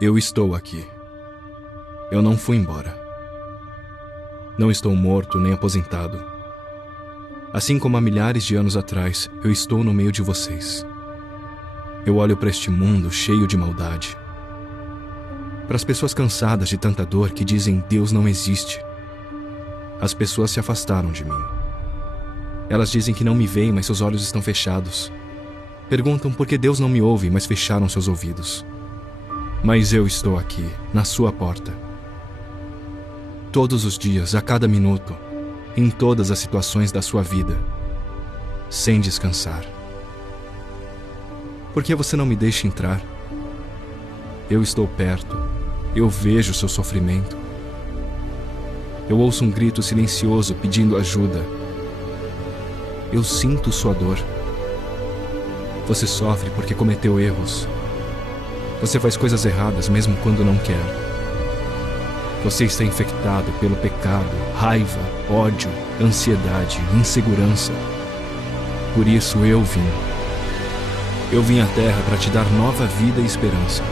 Eu estou aqui. Eu não fui embora. Não estou morto nem aposentado. Assim como há milhares de anos atrás, eu estou no meio de vocês. Eu olho para este mundo cheio de maldade. Para as pessoas cansadas de tanta dor que dizem Deus não existe. As pessoas se afastaram de mim. Elas dizem que não me veem, mas seus olhos estão fechados. Perguntam por que Deus não me ouve, mas fecharam seus ouvidos. Mas eu estou aqui, na sua porta. Todos os dias, a cada minuto, em todas as situações da sua vida, sem descansar. Por que você não me deixa entrar? Eu estou perto, eu vejo seu sofrimento. Eu ouço um grito silencioso pedindo ajuda. Eu sinto sua dor. Você sofre porque cometeu erros. Você faz coisas erradas mesmo quando não quer. Você está infectado pelo pecado, raiva, ódio, ansiedade, insegurança. Por isso eu vim. Eu vim à Terra para te dar nova vida e esperança.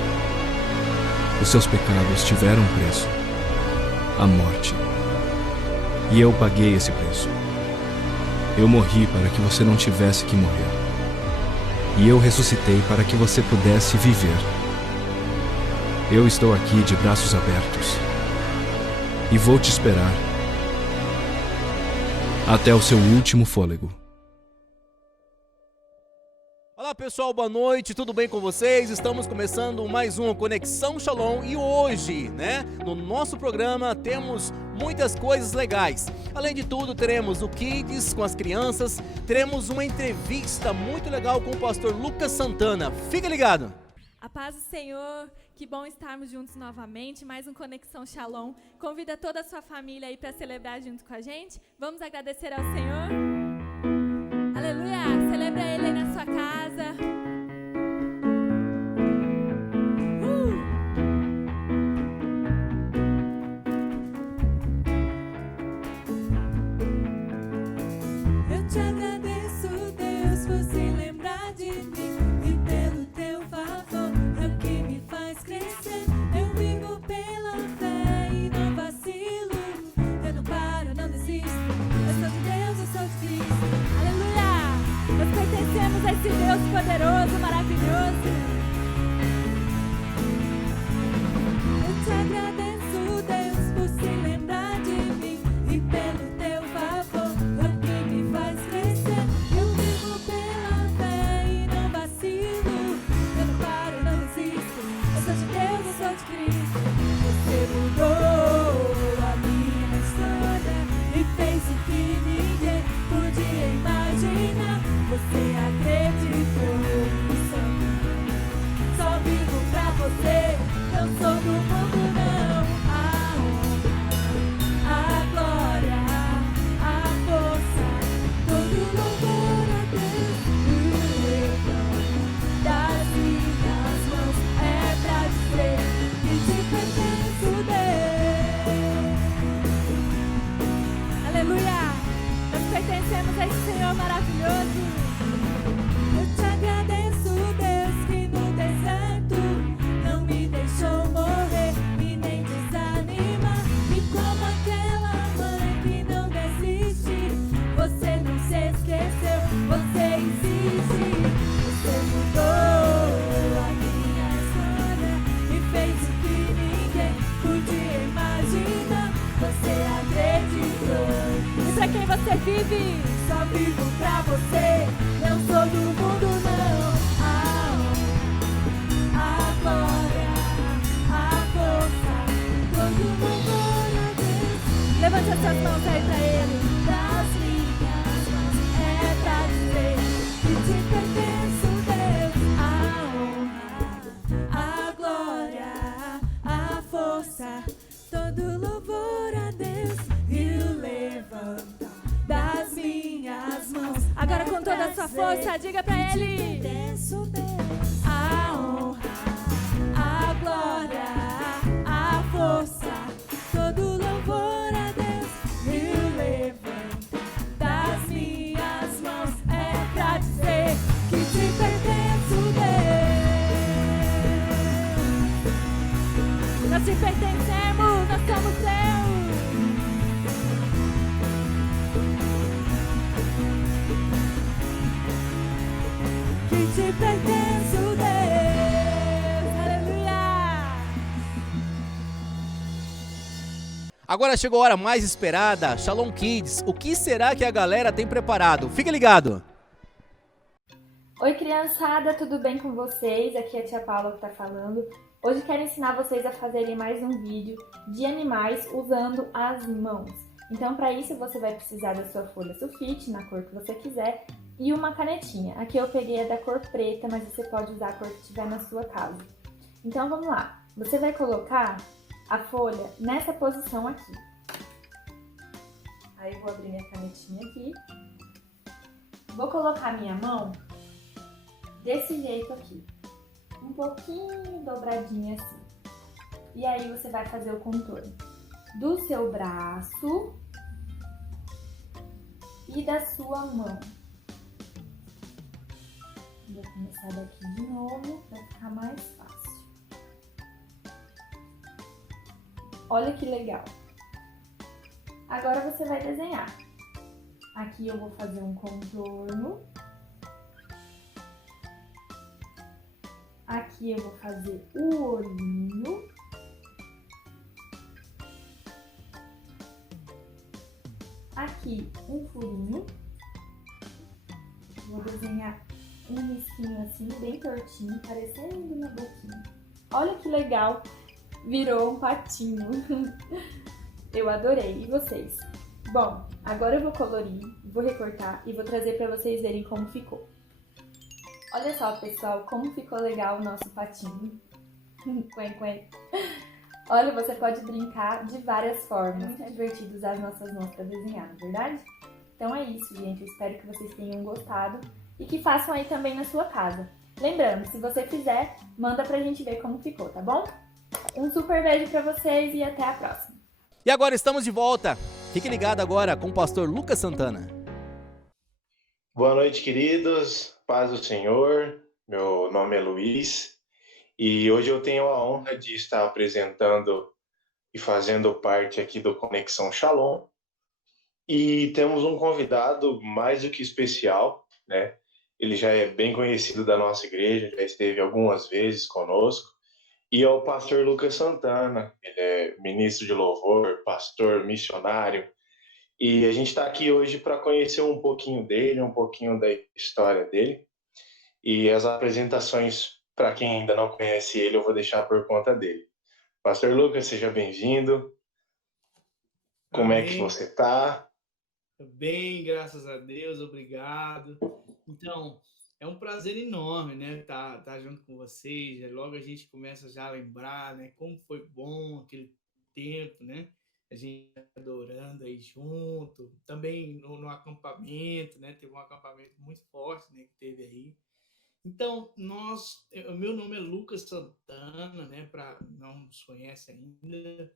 Os seus pecados tiveram um preço, a morte. E eu paguei esse preço. Eu morri para que você não tivesse que morrer. E eu ressuscitei para que você pudesse viver. Eu estou aqui de braços abertos. E vou te esperar até o seu último fôlego. Olá pessoal, boa noite, tudo bem com vocês? Estamos começando mais uma Conexão Shalom e hoje, no nosso programa temos muitas coisas legais. Além de tudo, teremos o Kids com as crianças, teremos uma entrevista muito legal com o pastor Lucas Santana. Fica ligado! A paz do Senhor, que bom estarmos juntos novamente, mais um Conexão Shalom. Convida toda a sua família aí para celebrar junto com a gente. Vamos agradecer ao Senhor. Aleluia! Celebra Ele aí na sua casa. Eu te agradeço, Deus, por se lembrar de mim e pelo teu favor, é o que me faz crescer. Eu vivo pela fé e não vacilo. Eu não paro, não desisto. Eu sou de Deus, eu sou de Cristo. Aleluia! Nós pertencemos a esse Deus poderoso, maravilhoso. Eu te agradeço, Deus, por se lembrar de mim e pelo teu favor, é o que me faz crescer. Eu vivo pela fé e não vacilo. Eu não paro, não desisto. Eu sou de Deus, eu sou de Cristo. Você mudou a minha história e fez o que ninguém podia imaginar. Você acreditou nisso. Só vivo pra você. Não sou do mundo, não. A honra, a glória, a força, todo louvor a Deus. O levanto das minhas mãos é pra dizer que te pertenço, Deus. Aleluia! Nós pertencemos a esse Senhor maravilhoso. Eu te agradeço, Deus, que no deserto não me deixou morrer e nem desanimar. E como aquela mãe que não desiste, você não se esqueceu, você insiste. Você mudou a minha história e fez o que ninguém podia imaginar. Você acreditou. E pra quem você vive? Só vivo pra você, não sou do mundo, não. A honra, a glória, a força, todo louvor a Deus. Levante as suas mãos aí pra Ele. Das minhas mãos é pra dizer que te pertenço, Deus. A honra, a glória, a força, todo louvor a Deus. E o levantar das minhas mãos. Agora com toda a sua força, diga pra Ele. Pertenço, Deus. A honra, a glória, a força, todo louvor a Deus. E o levantar das minhas mãos é pra dizer que te pertenço, Deus. e te pertenço, Deus. Aleluia! Agora chegou a hora mais esperada, Shalom Kids. O que será que a galera tem preparado? Fica ligado! Oi, criançada, tudo bem com vocês? Aqui é a tia Paula que tá falando. Hoje quero ensinar vocês a fazerem mais um vídeo de animais usando as mãos. Então, para isso, você vai precisar da sua folha sulfite, na cor que você quiser, e uma canetinha. Aqui eu peguei a da cor preta, mas você pode usar a cor que tiver na sua casa. Então, vamos lá. Você vai colocar a folha nessa posição aqui. Aí eu vou abrir minha canetinha aqui. Vou colocar a minha mão desse jeito aqui, um pouquinho dobradinha assim. E aí você vai fazer o contorno do seu braço e da sua mão. Vou começar daqui de novo para ficar mais fácil. Olha que legal. Agora você vai desenhar. Aqui eu vou fazer um contorno. Aqui eu vou fazer o olhinho. Aqui um furinho. Vou desenhar um risquinho assim, bem tortinho, parecendo uma boquinha. Olha que legal! Virou um patinho. Eu adorei. E vocês? Bom, agora eu vou colorir, vou recortar e vou trazer para vocês verem como ficou. Olha só, pessoal, como ficou legal o nosso patinho. Quen. Olha, você pode brincar de várias formas. Muito divertido usar as nossas mãos para desenhar, não é verdade? Então é isso, gente. Eu espero que vocês tenham gostado e que façam aí também na sua casa. Lembrando, se você fizer, manda pra gente ver como ficou, tá bom? Um super beijo pra vocês e até a próxima. E agora estamos de volta. Fique ligado agora com o pastor Lucas Santana. Boa noite, queridos. Paz do Senhor. Meu nome é Luiz e hoje eu tenho a honra de estar apresentando e fazendo parte aqui do Conexão Shalom. E temos um convidado mais do que especial, né? Ele já é bem conhecido da nossa igreja, já esteve algumas vezes conosco. E é o pastor Lucas Santana. Ele é ministro de louvor, pastor, missionário. E a gente está aqui hoje para conhecer um pouquinho dele, um pouquinho da história dele. E as apresentações, para quem ainda não conhece ele, eu vou deixar por conta dele. Pastor Lucas, seja bem-vindo. Como é que você está? Bem, graças a Deus, obrigado. Então, é um prazer enorme, né, tá junto com vocês. Logo a gente começa já a lembrar, né, como foi bom aquele tempo, né? A gente adorando aí junto, também no acampamento, né? Teve um acampamento muito forte, né, que teve aí. Então, o meu nome é Lucas Santana, né? Para não nos conhece ainda,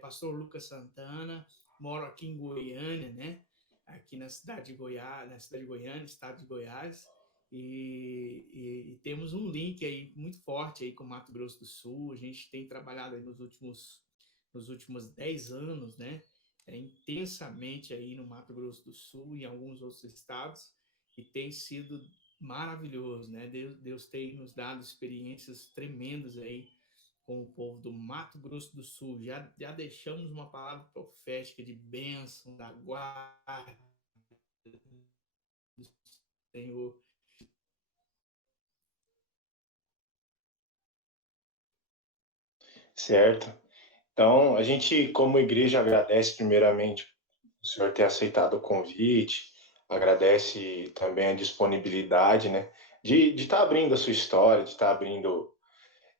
pastor Lucas Santana, moro aqui em Goiânia, né? Aqui na cidade de Goiás, estado de Goiás, e temos um link aí muito forte aí com o Mato Grosso do Sul. A gente tem trabalhado aí nos últimos 10 anos, né? Intensamente aí no Mato Grosso do Sul e em alguns outros estados, e tem sido maravilhoso, né? Deus tem nos dado experiências tremendas aí com o povo do Mato Grosso do Sul. Já deixamos uma palavra profética de bênção, da guarda do Senhor. Certo. Então, a gente, como igreja, agradece primeiramente o senhor ter aceitado o convite, agradece também a disponibilidade, né, de estar abrindo a sua história, de estar abrindo,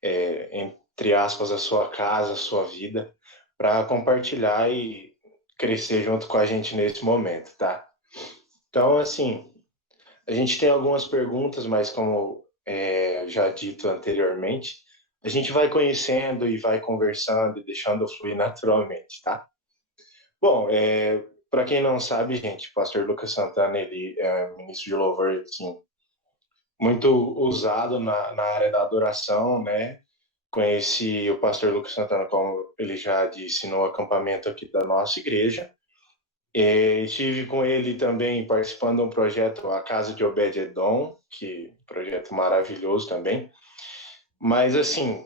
entre aspas, a sua casa, a sua vida, para compartilhar e crescer junto com a gente nesse momento, tá? Então, assim, a gente tem algumas perguntas, mas como já dito anteriormente, a gente vai conhecendo e vai conversando e deixando fluir naturalmente, tá? Bom, para quem não sabe, gente, o pastor Lucas Santana, ele é ministro de louvor, assim, muito usado na área da adoração, né? Conheci o pastor Lucas Santana, como ele já disse, no acampamento aqui da nossa igreja. Estive com ele também participando de um projeto, A Casa de Obed-Edom, que é um projeto maravilhoso também. Mas, assim,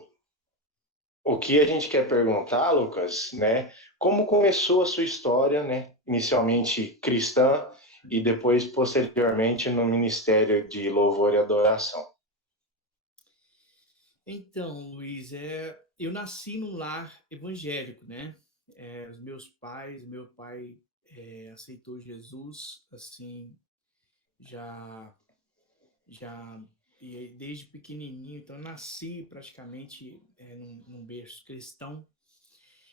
o que a gente quer perguntar, Lucas, né? Como começou a sua história, né? Inicialmente cristã e depois, posteriormente, no Ministério de Louvor e Adoração. Então, Luiz, eu nasci num lar evangélico, né? Os meus pais, meu pai aceitou Jesus, assim, já, já, e aí desde pequenininho, então eu nasci praticamente num berço cristão.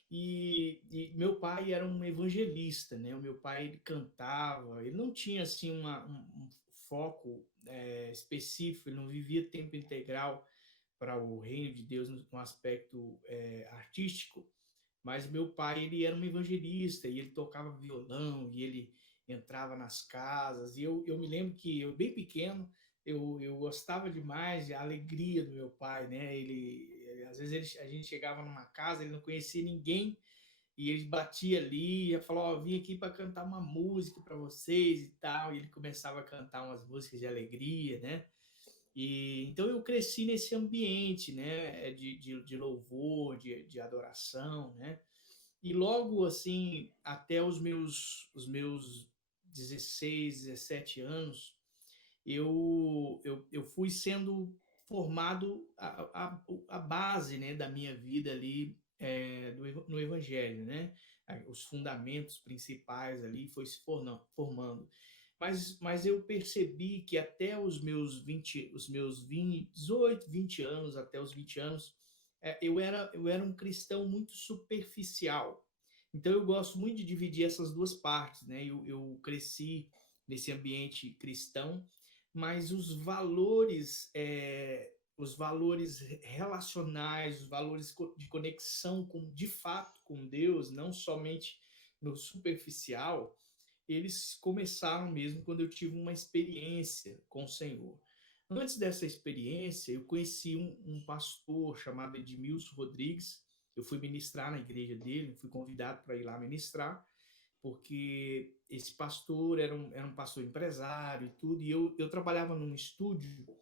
E meu pai era um evangelista, né? O meu pai ele cantava, ele não tinha assim um foco específico, ele não vivia tempo integral para o reino de Deus no aspecto artístico, mas meu pai ele era um evangelista e ele tocava violão e ele entrava nas casas e eu me lembro que eu bem pequeno eu gostava demais da alegria do meu pai, né? Às vezes a gente chegava numa casa, ele não conhecia ninguém e ele batia ali e falou: "Ó, vim aqui para cantar uma música para vocês e tal", e ele começava a cantar umas músicas de alegria, né? E então eu cresci nesse ambiente, né, de louvor, de adoração, né? E logo assim, até os meus 16, 17 anos, eu fui sendo formado a base, né, da minha vida ali no Evangelho, né? Os fundamentos principais ali foi se formando. Mas eu percebi que até os meus 18, 20 anos, até os 20 anos, eu era um cristão muito superficial. Então eu gosto muito de dividir essas duas partes, né? Eu cresci nesse ambiente cristão, mas os valores relacionais, os valores de conexão de fato com Deus, não somente no superficial, eles começaram mesmo quando eu tive uma experiência com o Senhor. Antes dessa experiência, eu conheci um pastor chamado Edmilson Rodrigues. Eu fui ministrar na igreja dele, fui convidado para ir lá ministrar, porque esse pastor era um pastor empresário e tudo, e eu trabalhava num estúdio,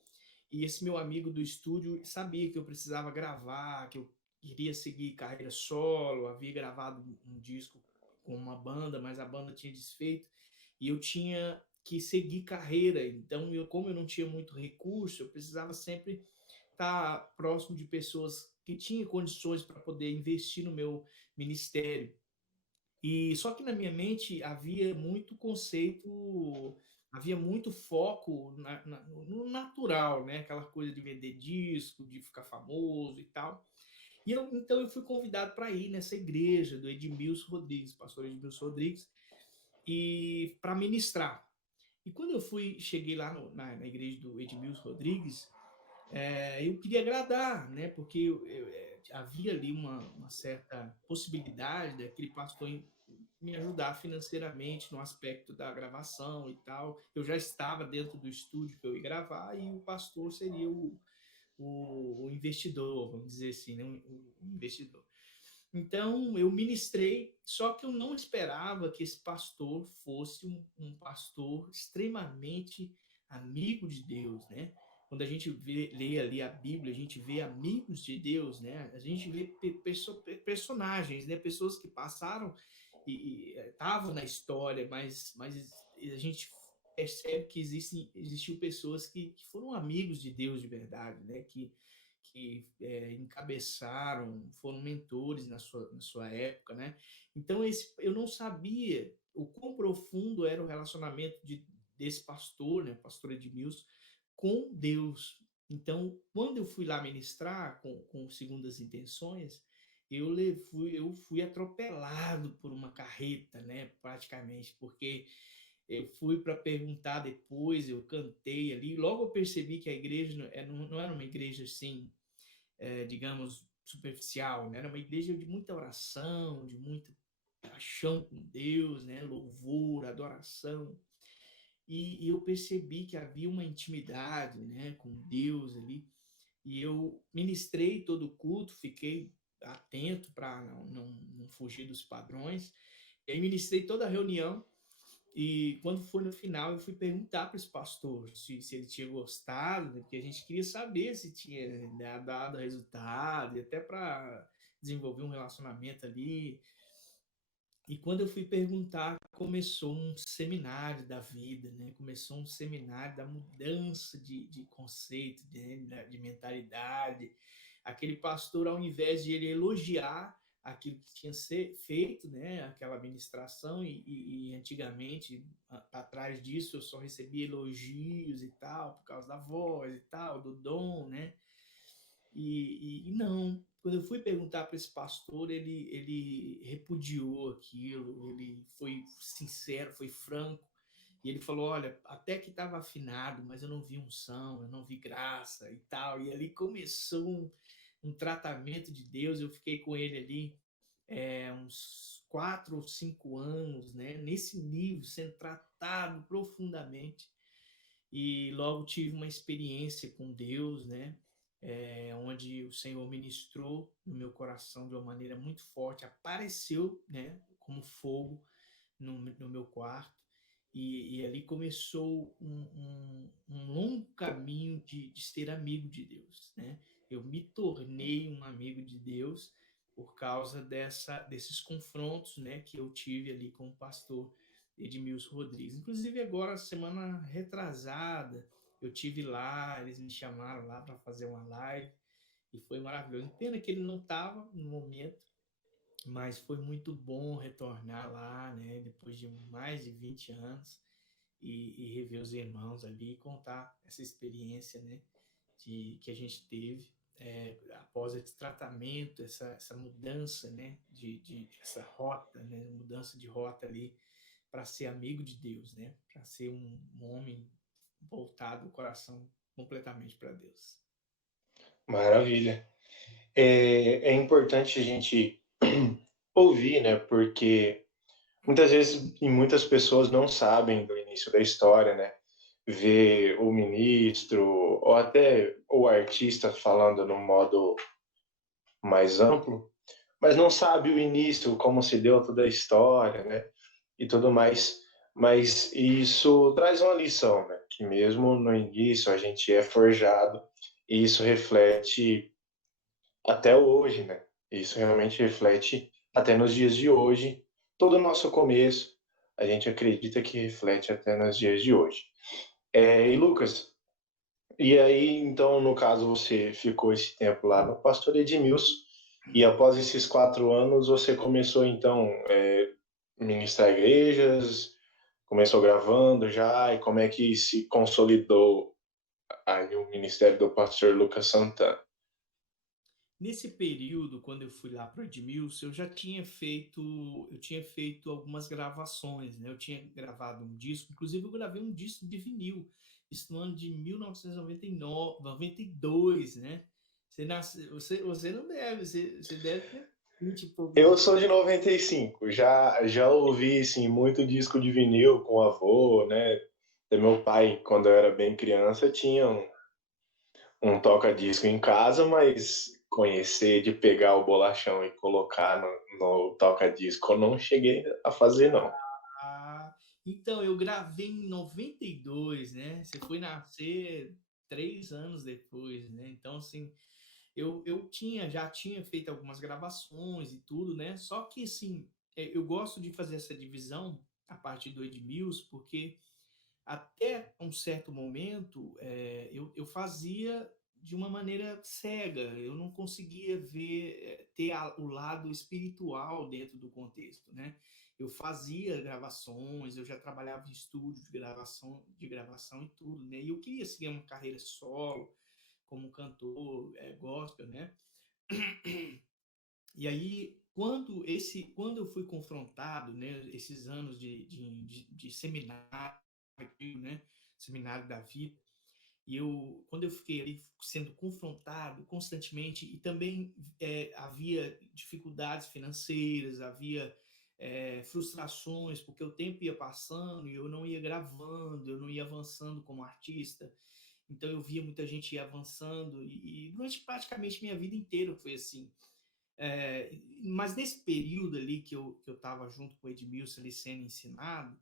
e esse meu amigo do estúdio sabia que eu precisava gravar, que eu queria seguir carreira solo, havia gravado um disco com uma banda, mas a banda tinha desfeito, e eu tinha que seguir carreira, então como eu não tinha muito recurso, eu precisava sempre estar próximo de pessoas que tinham condições para poder investir no meu ministério. E só que na minha mente havia muito conceito, havia muito foco no natural, né? Aquela coisa de vender disco, de ficar famoso e tal. Então eu fui convidado para ir nessa igreja do Edmilson Rodrigues, pastor Edmilson Rodrigues, e para ministrar. E quando cheguei lá na igreja do Edmilson Rodrigues, eu queria agradar, né? Porque havia ali uma certa possibilidade daquele pastor me ajudar financeiramente no aspecto da gravação e tal. Eu já estava dentro do estúdio que eu ia gravar e o pastor seria o investidor, vamos dizer assim, né? O investidor. Então eu ministrei, só que eu não esperava que esse pastor fosse um pastor extremamente amigo de Deus, né? Quando a gente lê ali a Bíblia, a gente vê amigos de Deus, né? A gente vê personagens, né? Pessoas que passaram e estavam na história, mas a gente percebe que existiu pessoas que foram amigos de Deus de verdade, né? Que encabeçaram, foram mentores na sua época, né? Então, eu não sabia o quão profundo era o relacionamento desse pastor, né, o pastor Edmilson, com Deus. Então, quando eu fui lá ministrar com segundas intenções, eu fui atropelado por uma carreta, né, praticamente, porque eu fui para perguntar depois, eu cantei ali, logo eu percebi que a igreja não era uma igreja assim, digamos, superficial, né? Era uma igreja de muita oração, de muita paixão com Deus, né? Louvor, adoração. E eu percebi que havia uma intimidade, né, com Deus ali. E eu ministrei todo o culto, fiquei atento para não fugir dos padrões. E aí ministrei toda a reunião. E quando foi no final, eu fui perguntar para esse pastor se ele tinha gostado, né, porque a gente queria saber se tinha, né, dado resultado, e até para desenvolver um relacionamento ali. E quando eu fui perguntar, começou um seminário da vida, né? Começou um seminário da mudança de conceito, de mentalidade. Aquele pastor, ao invés de ele elogiar aquilo que tinha feito, né? Aquela administração, e antigamente, atrás disso, eu só recebia elogios e tal, por causa da voz e tal, do dom, né? E não, quando eu fui perguntar para esse pastor, ele repudiou aquilo, ele foi sincero, foi franco, e ele falou: Olha, até que estava afinado, mas eu não vi unção, eu não vi graça e tal. E ali começou um tratamento de Deus. Eu fiquei com ele ali uns 4 ou 5 anos, né, nesse nível, sendo tratado profundamente. E logo tive uma experiência com Deus, né? Onde o Senhor ministrou no meu coração de uma maneira muito forte, apareceu, né, como fogo no meu quarto, e ali começou um longo caminho de ser amigo de Deus, né? Eu me tornei um amigo de Deus por causa desses confrontos, né, que eu tive ali com o pastor Edmilson Rodrigues. Inclusive agora, semana retrasada, eu tive lá, eles me chamaram lá para fazer uma live e foi maravilhoso. Pena que ele não estava no momento, mas foi muito bom retornar lá, né, depois de mais de 20 anos e rever os irmãos ali e contar essa experiência, né, que a gente teve após esse tratamento, essa mudança, né, essa rota, né, mudança de rota ali para ser amigo de Deus, né, para ser um homem voltado o coração completamente para Deus. Maravilha. É importante a gente ouvir, né? Porque muitas vezes e muitas pessoas não sabem do início da história, né? Ver o ministro ou até o artista falando no modo mais amplo, mas não sabe o início, como se deu toda a história, né? E tudo mais. Mas isso traz uma lição, né? Que mesmo no início a gente é forjado e isso reflete até hoje, né? Isso realmente reflete até nos dias de hoje. Todo o nosso começo, a gente acredita que reflete até nos dias de hoje. E Lucas, e aí, então, no caso, você ficou esse tempo lá no Pastor Edmilson, e após esses 4 anos, você começou, então, ministrar igrejas, começou gravando já, e como é que se consolidou aí o ministério do pastor Lucas Santana? Nesse período, quando eu fui lá para o Edmilson, eu tinha feito algumas gravações, né? Eu tinha gravado um disco, inclusive eu gravei um disco de vinil, isso no ano de 1999, 92, né? Você não deve, você deve ter 20 e poucos Eu anos. sou de 95, já ouvi assim, muito disco de vinil com o avô, né? E meu pai, quando eu era bem criança, tinha um toca-disco em casa, mas conhecer de pegar o bolachão e colocar no toca-disco eu não cheguei a fazer, não. Ah, então, eu gravei em 92, né? Você foi nascer 3 anos depois, né? Então, assim, eu já tinha feito algumas gravações e tudo, né? Só que, assim, eu gosto de fazer essa divisão a partir do Edmilson, porque até um certo momento eu fazia de uma maneira cega, eu não conseguia ver, ter o lado espiritual dentro do contexto, né? Eu fazia gravações, eu já trabalhava em estúdio de gravação e tudo, né? E eu queria seguir uma carreira solo, como cantor gospel, né? E aí, quando eu fui confrontado, né, esses anos de seminário, né, seminário da vida, e quando eu fiquei ali sendo confrontado constantemente, e também havia dificuldades financeiras, havia frustrações, porque o tempo ia passando e eu não ia gravando, eu não ia avançando como artista. Então eu via muita gente ir avançando, e durante praticamente minha vida inteira foi assim. Mas nesse período ali que eu estava junto com o Edmilson ali sendo ensinado,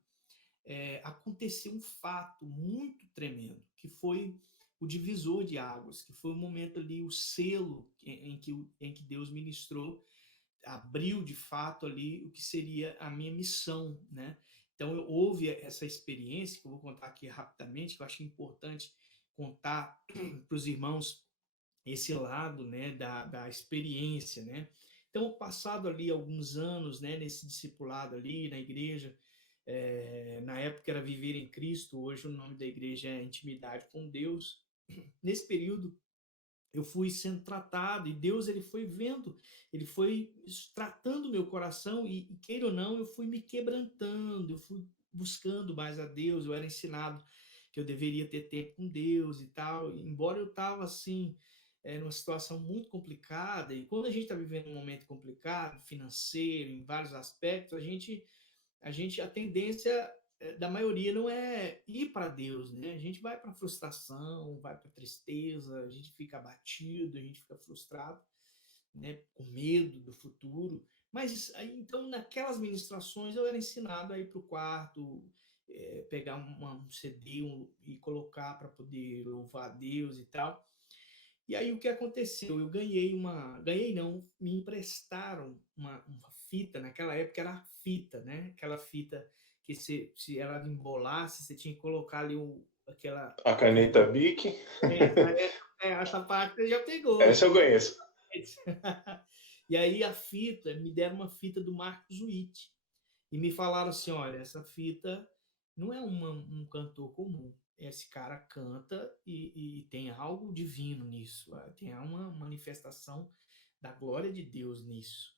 aconteceu um fato muito tremendo, que foi o divisor de águas, que foi o momento ali, o selo em que Deus ministrou, abriu de fato ali o que seria a minha missão, né? Então houve essa experiência que eu vou contar aqui rapidamente, que eu acho importante contar para os irmãos esse lado, né, da experiência, né? Então, passado ali alguns anos, né, nesse discipulado ali na igreja, na época era Viver em Cristo, hoje o nome da igreja é Intimidade com Deus. Nesse período, eu fui sendo tratado e Deus ele foi vendo, ele foi tratando meu coração e queira ou não, eu fui me quebrantando, eu fui buscando mais a Deus, eu era ensinado que eu deveria ter tempo com Deus e tal, embora eu estava assim, numa situação muito complicada, e quando a gente está vivendo um momento complicado, financeiro, em vários aspectos, a tendência da maioria não é ir para Deus, né? A gente vai para frustração, vai para tristeza, a gente fica abatido, a gente fica frustrado, né? Com medo do futuro. Mas aí, então, naquelas ministrações, eu era ensinado a ir para o quarto, pegar um CD e colocar para poder louvar a Deus e tal. E aí o que aconteceu? Eu ganhei não, me emprestaram uma fita, naquela época era fita, né? Aquela fita que se ela embolasse, você tinha que colocar ali A caneta Bic, essa parte você já pegou. essa eu conheço. E aí a fita, me deram uma fita do Marcos Witt. E me falaram assim, olha, essa fita não é um cantor comum. Esse cara canta e tem algo divino nisso. Tem uma manifestação da glória de Deus nisso.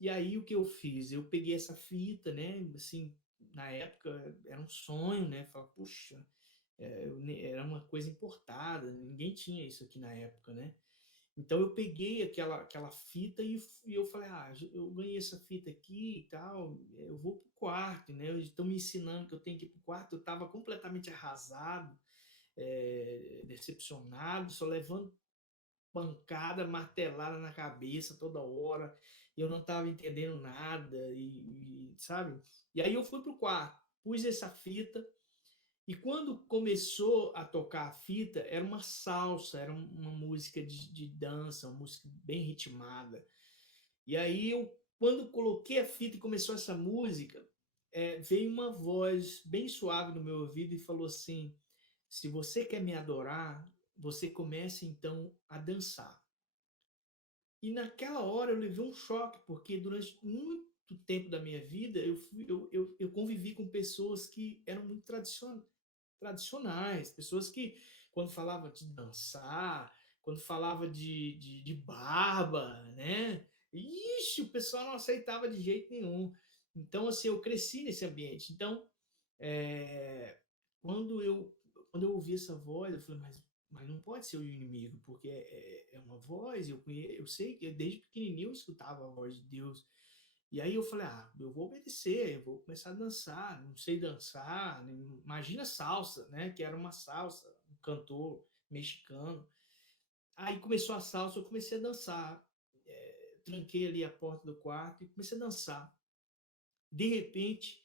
E aí o que eu fiz? Eu peguei essa fita, né? Assim, na época era um sonho, né? Falar, puxa, era uma coisa importada, ninguém tinha isso aqui na época, né? Então eu peguei aquela fita e eu falei, eu ganhei essa fita aqui e tal, eu vou pro quarto, né? Estão me ensinando que eu tenho que ir pro quarto. Eu estava completamente arrasado, decepcionado, só levando pancada, martelada na cabeça toda hora. Eu não estava entendendo nada sabe? E aí eu fui pro quarto, pus essa fita e quando começou a tocar a fita, era uma salsa, era uma música de dança, uma música bem ritmada. E aí quando coloquei a fita e começou essa música, veio uma voz bem suave no meu ouvido e falou assim: se você quer me adorar, você comece então a dançar. E naquela hora eu levei um choque, porque durante muito tempo da minha vida eu convivi com pessoas que eram muito tradicionais, pessoas que, quando falava de dançar, quando falava de barba, né? Ixi, o pessoal não aceitava de jeito nenhum. Então, assim, eu cresci nesse ambiente. Então, é, quando eu quando eu ouvi essa voz, eu falei, mas não pode ser o inimigo, porque é uma voz, eu sei que desde pequenininho eu escutava a voz de Deus. E aí eu falei, eu vou obedecer, eu vou começar a dançar, não sei dançar, imagina salsa, né? Que era uma salsa, um cantor mexicano. Aí começou a salsa, eu comecei a dançar. Tranquei ali a porta do quarto e comecei a dançar. De repente,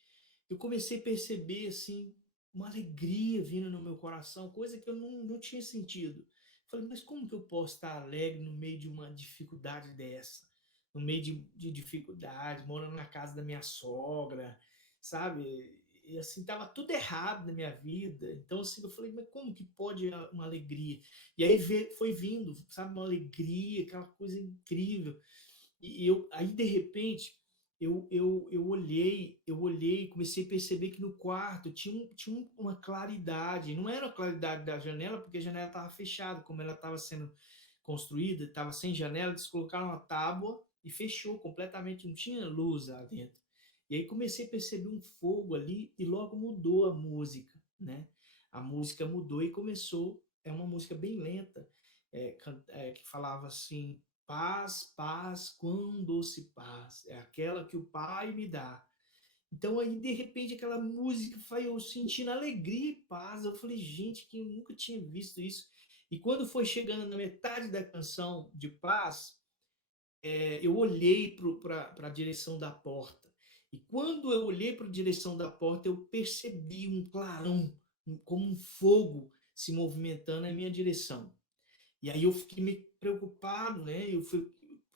eu comecei a perceber, assim, uma alegria vindo no meu coração, coisa que eu não tinha sentido. Falei, mas como que eu posso estar alegre no meio de uma dificuldade dessa? No meio de dificuldade, morando na casa da minha sogra, sabe? E assim, tava tudo errado na minha vida. Então, assim, eu falei, mas como que pode uma alegria? E aí foi vindo, sabe, uma alegria, aquela coisa incrível. Aí, de repente, eu olhei e comecei a perceber que no quarto tinha uma claridade. Não era a claridade da janela, porque a janela estava fechada, como ela estava sendo construída, estava sem janela, eles colocaram uma tábua e fechou completamente, não tinha luz lá dentro. E aí comecei a perceber um fogo ali e logo mudou a música, né? A música mudou e começou, é uma música bem lenta, que falava assim: paz, paz, quão doce paz, é aquela que o Pai me dá. Então aí, de repente, aquela música foi eu sentindo alegria e paz. Eu falei, gente, que eu nunca tinha visto isso. E quando foi chegando na metade da canção de paz, eu olhei para a direção da porta. E quando eu olhei para a direção da porta, eu percebi um clarão, como um fogo se movimentando na minha direção. E aí eu fiquei meio preocupado, né?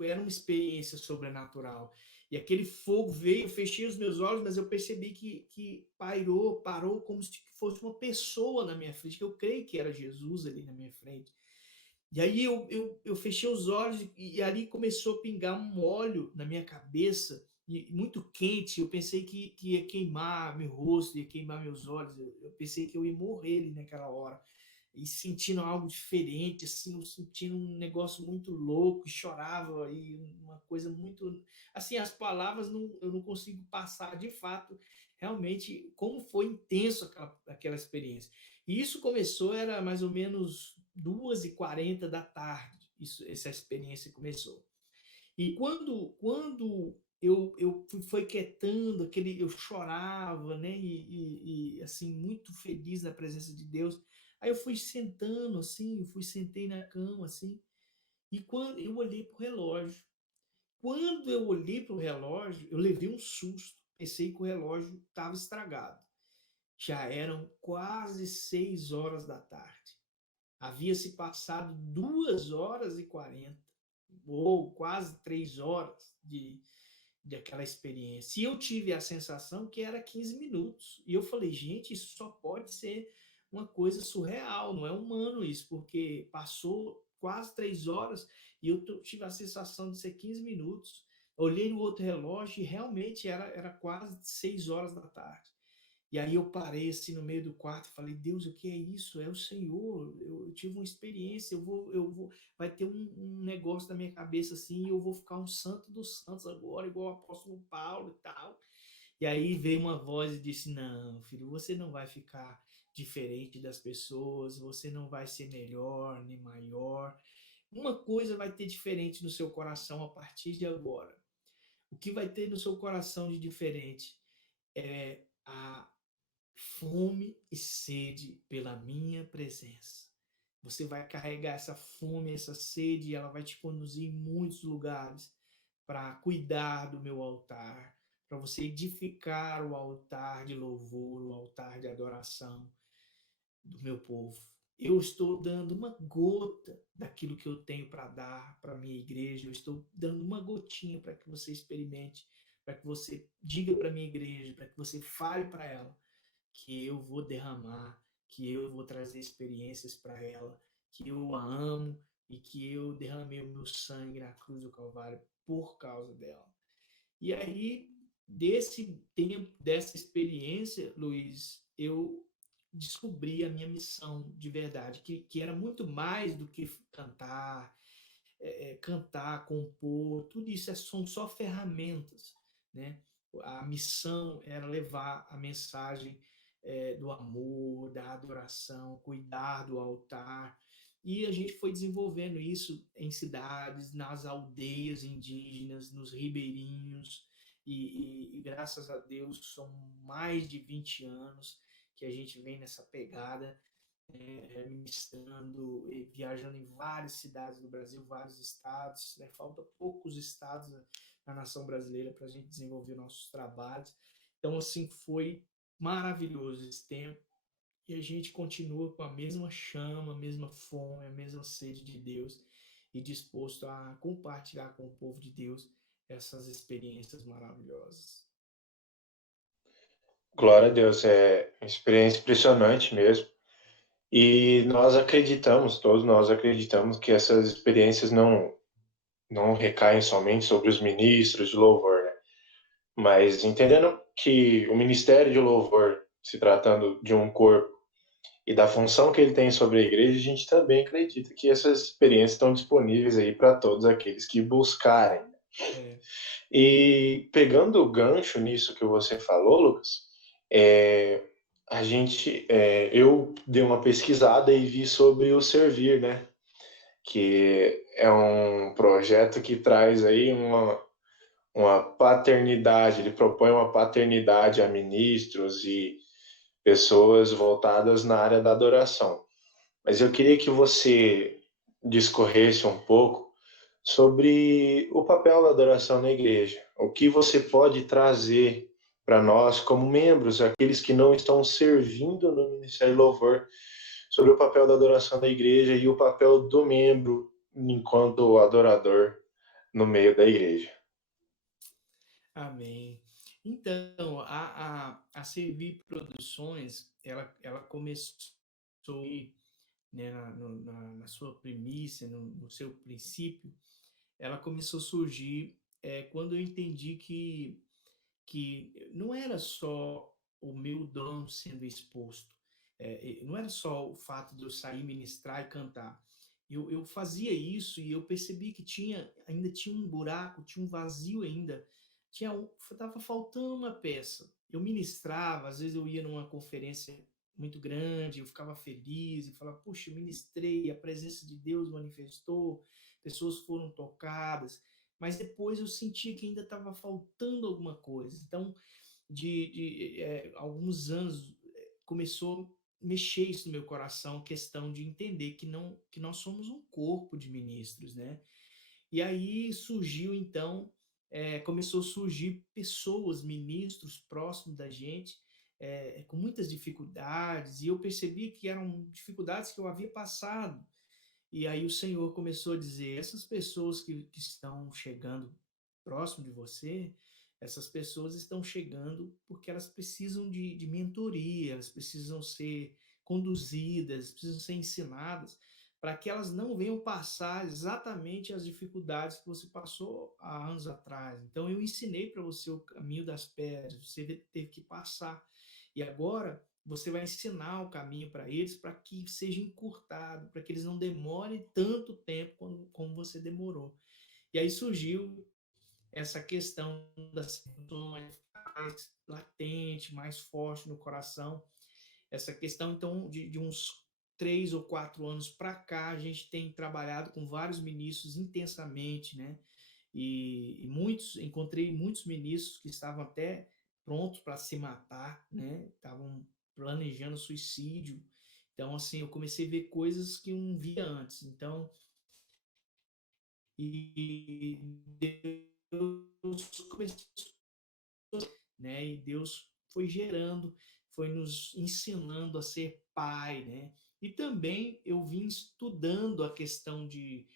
Era uma experiência sobrenatural. E aquele fogo veio, eu fechei os meus olhos, mas eu percebi que parou como se fosse uma pessoa na minha frente, que eu creio que era Jesus ali na minha frente. E aí eu fechei os olhos e ali começou a pingar um óleo na minha cabeça, e muito quente. Eu pensei que ia queimar meu rosto, ia queimar meus olhos. Eu pensei que eu ia morrer ali naquela hora. E sentindo algo diferente, assim, eu sentindo um negócio muito louco, e chorava, e uma coisa muito. Assim, as palavras eu não consigo passar de fato, realmente, como foi intenso aquela experiência. E isso começou, era mais ou menos 2h40 da tarde, essa experiência começou. E quando eu foi quietando, eu chorava, né? Assim, muito feliz na presença de Deus. Aí eu fui sentando, assim, sentei na cama, assim, e quando eu olhei para o relógio. Quando eu olhei para o relógio, eu levei um susto. Pensei que o relógio estava estragado. Já eram quase 6 horas da tarde. Havia se passado 2h40, ou quase 3 horas de aquela experiência. E eu tive a sensação que era 15 minutos. E eu falei, gente, isso só pode ser uma coisa surreal, não é humano isso, porque passou quase 3 horas e eu tive a sensação de ser 15 minutos. Olhei no outro relógio e realmente era quase 6 horas da tarde. E aí eu parei assim no meio do quarto e falei, Deus, o que é isso? É o Senhor. Eu tive uma experiência, vai ter um negócio na minha cabeça assim, e eu vou ficar um santo dos santos agora, igual o apóstolo Paulo e tal. E aí veio uma voz e disse, não, filho, você não vai ficar diferente das pessoas, você não vai ser melhor nem maior. Uma coisa vai ter diferente no seu coração a partir de agora. O que vai ter no seu coração de diferente é a fome e sede pela minha presença. Você vai carregar essa fome, essa sede, e ela vai te conduzir em muitos lugares para cuidar do meu altar, para você edificar o altar de louvor, o altar de adoração do meu povo. Eu estou dando uma gota daquilo que eu tenho para dar para a minha igreja, eu estou dando uma gotinha para que você experimente, para que você diga para a minha igreja, para que você fale para ela que eu vou derramar, que eu vou trazer experiências para ela, que eu a amo e que eu derramei o meu sangue na cruz do Calvário por causa dela. E aí, desse tempo, dessa experiência, Luiz, eu descobri a minha missão de verdade, que era muito mais do que cantar, cantar, compor, tudo isso são só ferramentas, né? A missão era levar a mensagem do amor, da adoração, cuidar do altar. E a gente foi desenvolvendo isso em cidades, nas aldeias indígenas, nos ribeirinhos, e graças a Deus são mais de 20 anos que a gente vem nessa pegada, ministrando e viajando em várias cidades do Brasil, vários estados, né? Falta poucos estados na nação brasileira para a gente desenvolver nossos trabalhos. Então, assim, foi maravilhoso esse tempo, e a gente continua com a mesma chama, a mesma fome, a mesma sede de Deus, e disposto a compartilhar com o povo de Deus essas experiências maravilhosas. Glória a Deus, é uma experiência impressionante mesmo. E todos nós acreditamos que essas experiências não recaem somente sobre os ministros de louvor, né? Mas entendendo que o ministério de louvor, se tratando de um corpo e da função que ele tem sobre a igreja, a gente também acredita que essas experiências estão disponíveis aí para todos aqueles que buscarem. É. E pegando o gancho nisso que você falou, Lucas, eu dei uma pesquisada e vi sobre o Servir, né? Que é um projeto que traz aí uma paternidade, ele propõe uma paternidade a ministros e pessoas voltadas na área da adoração. Mas eu queria que você discorresse um pouco sobre o papel da adoração na igreja. O que você pode trazer para nós, como membros, aqueles que não estão servindo no Ministério de Louvor, sobre o papel da adoração da igreja e o papel do membro enquanto adorador no meio da igreja. Amém. Então, a Servir Produções, ela começou, né, na sua primícia, no seu princípio, ela começou a surgir quando eu entendi que não era só o meu dom sendo exposto, não era só o fato de eu sair ministrar e cantar. Eu fazia isso e eu percebi que ainda tinha um buraco, tinha um vazio ainda, estava faltando uma peça. Eu ministrava, às vezes eu ia numa conferência muito grande, eu ficava feliz e falava, puxa, eu ministrei, a presença de Deus manifestou, pessoas foram tocadas, mas depois eu sentia que ainda estava faltando alguma coisa. Então, alguns anos, começou a mexer isso no meu coração, questão de entender que nós somos um corpo de ministros, né? E aí surgiu, então, começou a surgir pessoas, ministros próximos da gente, com muitas dificuldades, e eu percebi que eram dificuldades que eu havia passado. E aí o Senhor começou a dizer: essas pessoas que estão chegando próximo de você, essas pessoas estão chegando porque elas precisam de mentoria, elas precisam ser conduzidas, precisam ser ensinadas, para que elas não venham passar exatamente as dificuldades que você passou há anos atrás. Então eu ensinei para você o caminho das pedras, você teve que passar. E agora você vai ensinar o caminho para eles, para que seja encurtado, para que eles não demorem tanto tempo como você demorou. E aí surgiu essa questão das emoções mais latente, mais forte no coração. Essa questão, então, de uns 3 ou 4 anos para cá, a gente tem trabalhado com vários ministros intensamente, né? Encontrei muitos ministros que estavam até prontos para se matar, né? Estavam planejando suicídio. Então, assim, eu comecei a ver coisas que eu não via antes. Então, e Deus começou, né? E Deus foi gerando, foi nos ensinando a ser pai, né? E também eu vim estudando a questão de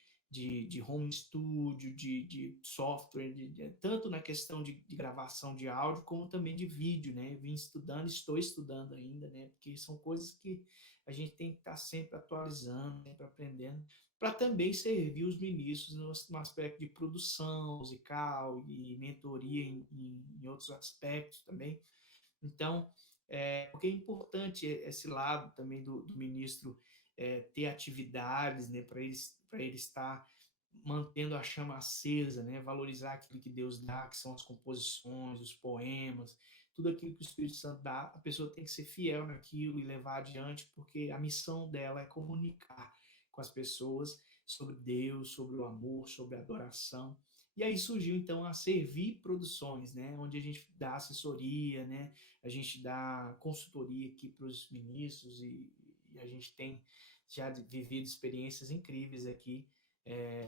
home studio, de software, tanto na questão de gravação de áudio, como também de vídeo, né? Eu vim estudando, estou estudando ainda, né? Porque são coisas que a gente tem que estar sempre atualizando, sempre aprendendo, para também servir os ministros no aspecto de produção musical e mentoria em outros aspectos também. Então, porque é importante esse lado também do ministro ter atividades, né, para ele estar mantendo a chama acesa, né, valorizar aquilo que Deus dá, que são as composições, os poemas, tudo aquilo que o Espírito Santo dá, a pessoa tem que ser fiel naquilo e levar adiante, porque a missão dela é comunicar com as pessoas sobre Deus, sobre o amor, sobre a adoração. E aí surgiu então a Servir Produções, né, onde a gente dá assessoria, né, a gente dá consultoria aqui para os ministros e a gente tem já vivido experiências incríveis aqui,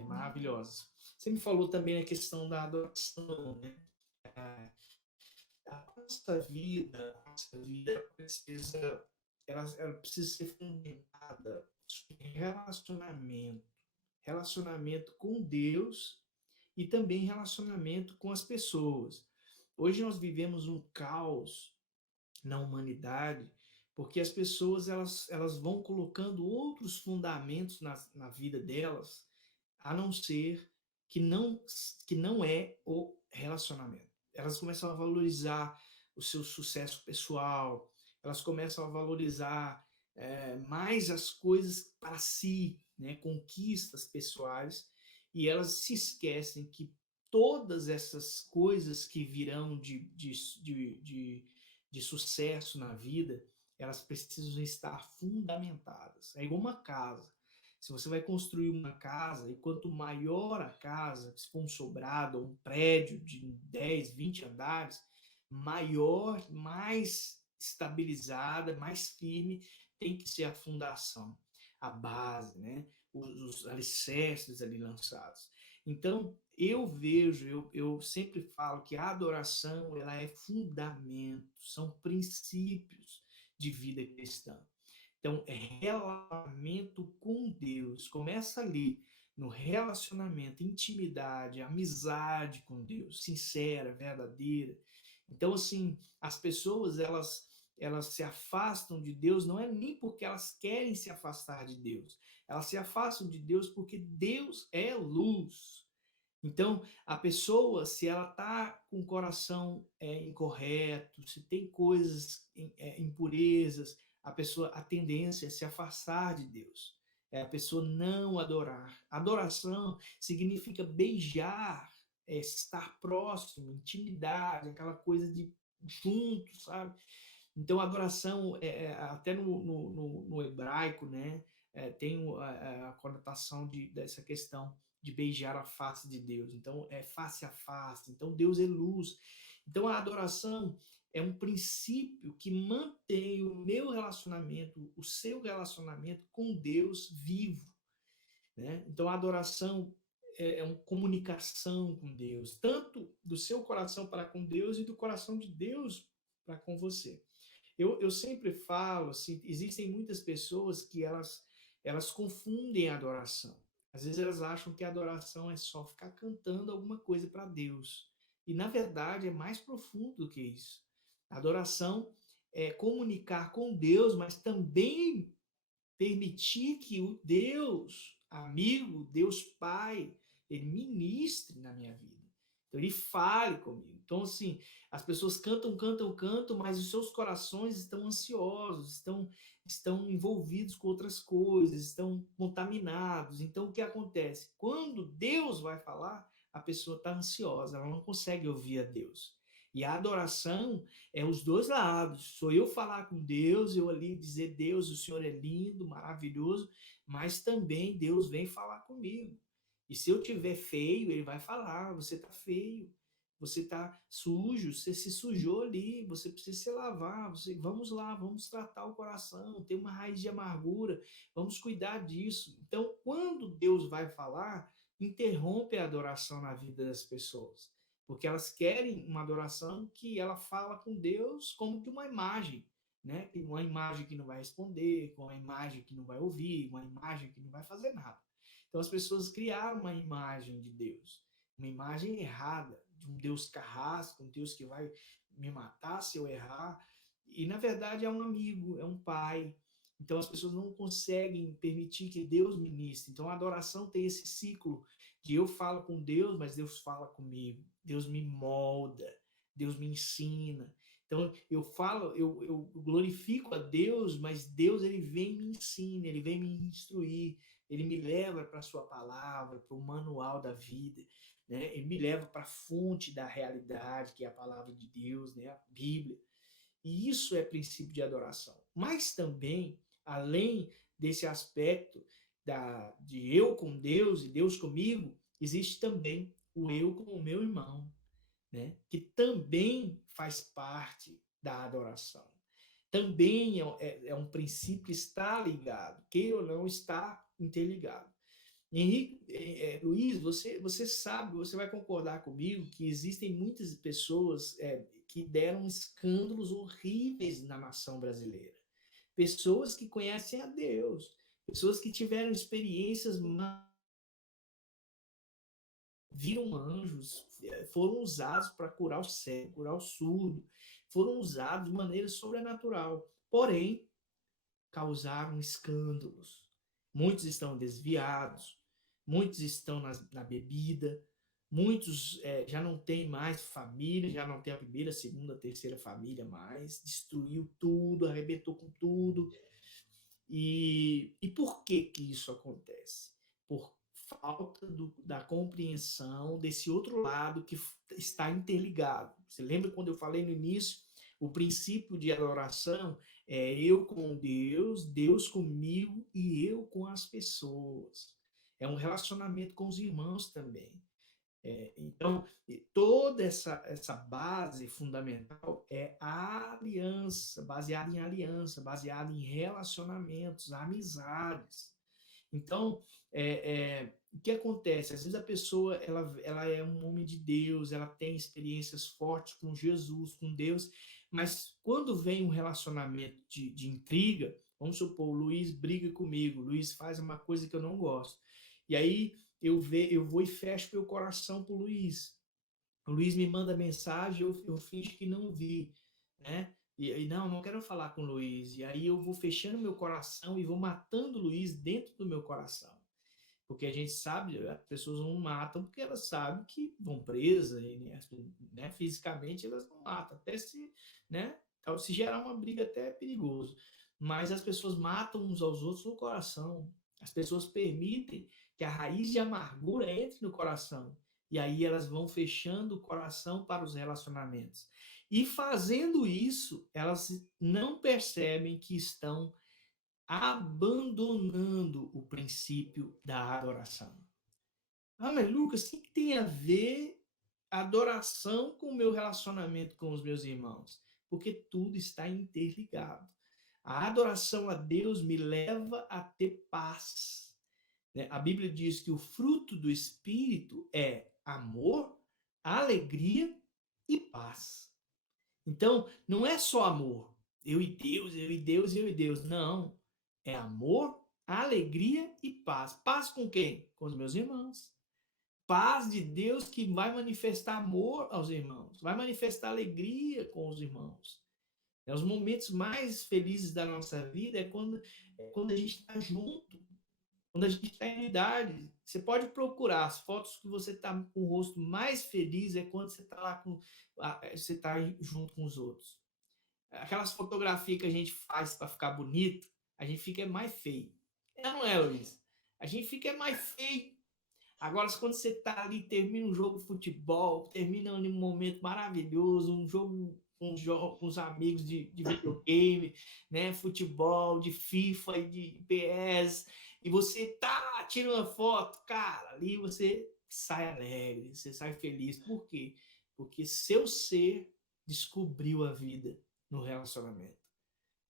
maravilhosas. Você me falou também a questão da adoração, né? A nossa vida precisa, ela precisa ser fundamentada em relacionamento com Deus e também relacionamento com as pessoas. Hoje nós vivemos um caos na humanidade, porque as pessoas elas vão colocando outros fundamentos na vida delas, a não ser que não é o relacionamento. Elas começam a valorizar o seu sucesso pessoal, elas começam a valorizar mais as coisas para si, né, conquistas pessoais, e elas se esquecem que todas essas coisas que virão de sucesso na vida, elas precisam estar fundamentadas. É igual uma casa. Se você vai construir uma casa, e quanto maior a casa, se for um sobrado ou um prédio de 10, 20 andares, maior, mais estabilizada, mais firme tem que ser a fundação, a base, né? Os alicerces ali lançados. Então, eu sempre falo que a adoração, ela é fundamento, são princípios de vida cristã. Então, é relacionamento com Deus. Começa ali, no relacionamento, intimidade, amizade com Deus, sincera, verdadeira. Então, assim, as pessoas, elas se afastam de Deus, não é nem porque elas querem se afastar de Deus. Elas se afastam de Deus porque Deus é luz. Então, a pessoa, se ela está com o coração incorreto, se tem coisas, impurezas, a tendência é se afastar de Deus. É a pessoa não adorar. Adoração significa beijar, estar próximo, intimidade, aquela coisa de junto, sabe? Então, adoração, até no hebraico, né, tem a conotação dessa questão de beijar a face de Deus. Então, é face a face. Então, Deus é luz. Então, a adoração é um princípio que mantém o meu relacionamento, o seu relacionamento com Deus vivo, né? Então, a adoração é uma comunicação com Deus, tanto do seu coração para com Deus e do coração de Deus para com você. Eu sempre falo, assim, existem muitas pessoas que elas confundem a adoração. Às vezes elas acham que a adoração é só ficar cantando alguma coisa para Deus. E, na verdade, é mais profundo do que isso. A adoração é comunicar com Deus, mas também permitir que o Deus amigo, Deus Pai, ele ministre na minha vida. Então, ele fale comigo. Então, assim, as pessoas cantam, cantam, cantam, mas os seus corações estão ansiosos, estão envolvidos com outras coisas, estão contaminados. Então, o que acontece? Quando Deus vai falar, a pessoa está ansiosa, ela não consegue ouvir a Deus. E a adoração é os dois lados. Sou eu falar com Deus, eu ali dizer, Deus, o Senhor é lindo, maravilhoso, mas também Deus vem falar comigo. E se eu tiver feio, ele vai falar, você está feio, você está sujo, você se sujou ali, você precisa se lavar, vamos lá, vamos tratar o coração, tem uma raiz de amargura, vamos cuidar disso. Então, quando Deus vai falar, interrompe a adoração na vida das pessoas, porque elas querem uma adoração que ela fala com Deus como que uma imagem, né? Uma imagem que não vai responder, com uma imagem que não vai ouvir, uma imagem que não vai fazer nada. Então as pessoas criaram uma imagem de Deus, uma imagem errada, de um Deus carrasco, um Deus que vai me matar se eu errar, e na verdade é um amigo, é um pai. Então as pessoas não conseguem permitir que Deus ministre. Então a adoração tem esse ciclo de eu falo com Deus, mas Deus fala comigo. Deus me molda, Deus me ensina. Então eu falo, eu glorifico a Deus, mas Deus ele vem e me ensina, ele vem me instruir, ele me leva para a sua palavra, para o manual da vida, né? Ele me leva para a fonte da realidade, que é a palavra de Deus, né? A Bíblia. E isso é princípio de adoração. Mas também, além desse aspecto de eu com Deus e Deus comigo, existe também o eu com o meu irmão, né? Que também faz parte da adoração. Também é um princípio que está ligado, queira ou não, está interligado. Henrique, Luiz, você sabe, você vai concordar comigo que existem muitas pessoas que deram escândalos horríveis na nação brasileira. Pessoas que conhecem a Deus, pessoas que tiveram experiências, viram anjos, foram usados para curar o cego, curar o surdo, foram usados de maneira sobrenatural. Porém, causaram escândalos. Muitos estão desviados, muitos estão na bebida, muitos já não têm mais família, já não tem a primeira, segunda, terceira família mais, destruiu tudo, arrebentou com tudo. E por que isso acontece? Por falta da compreensão desse outro lado que está interligado. Você lembra quando eu falei no início? O princípio de adoração é eu com Deus, Deus comigo e eu com as pessoas. É um relacionamento com os irmãos também. Então, toda essa base fundamental é a aliança, baseada em relacionamentos, amizades. Então, o que acontece? Às vezes a pessoa ela é um homem de Deus, ela tem experiências fortes com Jesus, com Deus, mas quando vem um relacionamento de intriga, vamos supor, o Luiz briga comigo, o Luiz faz uma coisa que eu não gosto, e aí eu vou e fecho meu coração pro Luiz. O Luiz me manda mensagem, eu finjo que não vi, né? E não quero falar com o Luiz. E aí eu vou fechando meu coração e vou matando o Luiz dentro do meu coração. Porque a gente sabe, as pessoas não matam porque elas sabem que vão presas, e, né, fisicamente elas não matam, até se, né, se gerar uma briga até é perigoso. Mas as pessoas matam uns aos outros no coração. As pessoas permitem que a raiz de amargura entre no coração. E aí elas vão fechando o coração para os relacionamentos. E fazendo isso, elas não percebem que estão abandonando o princípio da adoração. Ah, mas Lucas, o que tem a ver a adoração com o meu relacionamento com os meus irmãos? Porque tudo está interligado. A adoração a Deus me leva a ter paz. A Bíblia diz que o fruto do Espírito é amor, alegria e paz. Então, não é só amor. Eu e Deus, eu e Deus, eu e Deus. Não. É amor, alegria e paz. Paz com quem? Com os meus irmãos. Paz de Deus que vai manifestar amor aos irmãos, vai manifestar alegria com os irmãos. Os momentos mais felizes da nossa vida é quando a gente está junto, quando a gente está em unidade. Você pode procurar as fotos que você está com o rosto mais feliz, é quando você está lá você está junto com os outros. Aquelas fotografias que a gente faz para ficar bonito, a gente fica mais feio. Não é, Luiz? A gente fica mais feio. Agora, quando você está ali, termina um jogo de futebol, termina um momento maravilhoso, um jogo com os amigos de videogame, né? Futebol, de FIFA e de PS, e você tira uma foto, cara, ali você sai alegre, você sai feliz. Por quê? Porque seu ser descobriu a vida no relacionamento.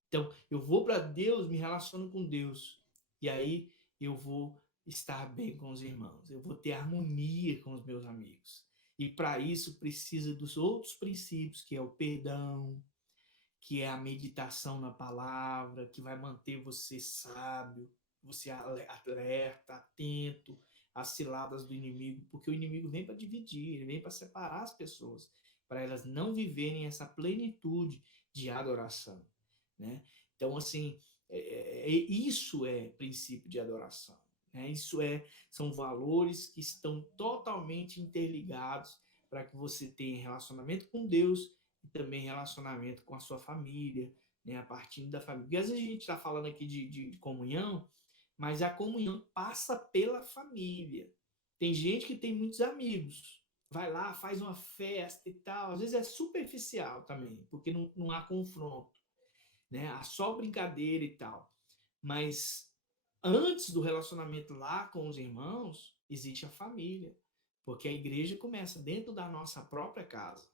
Então, eu vou para Deus, me relaciono com Deus, e aí eu vou estar bem com os irmãos, eu vou ter harmonia com os meus amigos. E para isso precisa dos outros princípios, que é o perdão, que é a meditação na palavra, que vai manter você sábio, você alerta, atento às ciladas do inimigo, porque o inimigo vem para dividir, ele vem para separar as pessoas, para elas não viverem essa plenitude de adoração, né? Então, assim, isso é princípio de adoração. Isso são valores que estão totalmente interligados para que você tenha relacionamento com Deus e também relacionamento com a sua família, né, a partir da família. Porque às vezes a gente está falando aqui de comunhão, mas a comunhão passa pela família. Tem gente que tem muitos amigos, vai lá, faz uma festa e tal, às vezes é superficial também, porque não há confronto, né? Há só brincadeira e tal. Mas antes do relacionamento lá com os irmãos, existe a família, porque a igreja começa dentro da nossa própria casa.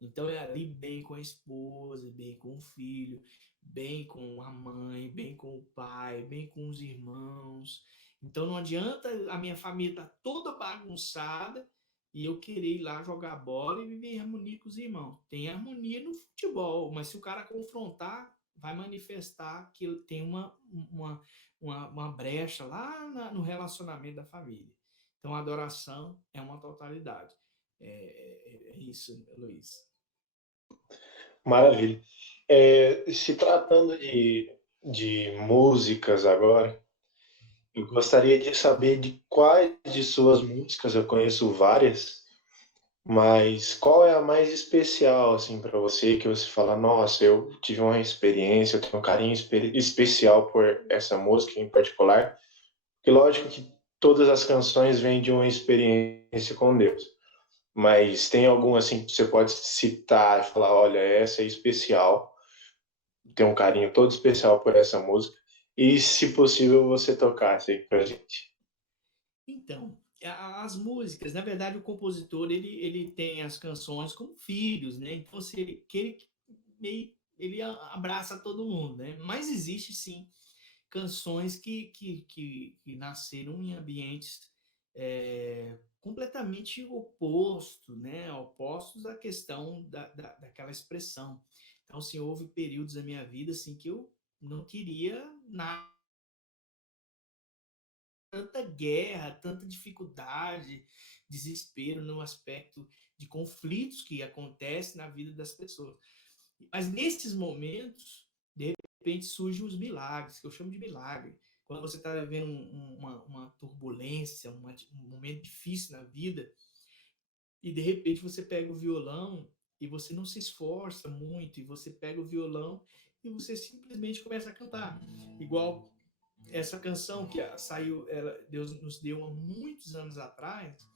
Então é ali bem com a esposa, bem com o filho, bem com a mãe, bem com o pai, bem com os irmãos. Então não adianta a minha família estar toda bagunçada e eu querer ir lá jogar bola e viver em harmonia com os irmãos. Tem harmonia no futebol, mas se o cara confrontar, vai manifestar que tem uma brecha lá no relacionamento da família. Então, a adoração é uma totalidade. É isso, Luiz. Maravilha. Se tratando de músicas agora, eu gostaria de saber de quais de suas músicas, eu conheço várias, mas qual é a mais especial, assim, para você, que você fala, nossa, eu tive uma experiência, eu tenho um carinho especial por essa música em particular, porque lógico que todas as canções vêm de uma experiência com Deus, mas tem algum, assim, que você pode citar e falar, olha, essa é especial, tem um carinho todo especial por essa música, e se possível você tocasse aí pra gente. Então, as músicas, na verdade, o compositor ele tem as canções como filhos, né? Então, ele abraça todo mundo, né? Mas existe sim canções que nasceram em ambientes completamente opostos, né? Opostos à questão daquela expressão. Então, assim, houve períodos da minha vida assim, que eu não queria nada, tanta guerra, tanta dificuldade, desespero no aspecto de conflitos que acontecem na vida das pessoas. Mas nesses momentos, de repente, surgem os milagres, que eu chamo de milagre. Quando você está vivendo uma turbulência, um momento difícil na vida, e de repente você pega o violão e você não se esforça muito, e você pega o violão e você simplesmente começa a cantar. Igual essa canção que saiu, Deus nos deu há muitos anos atrás,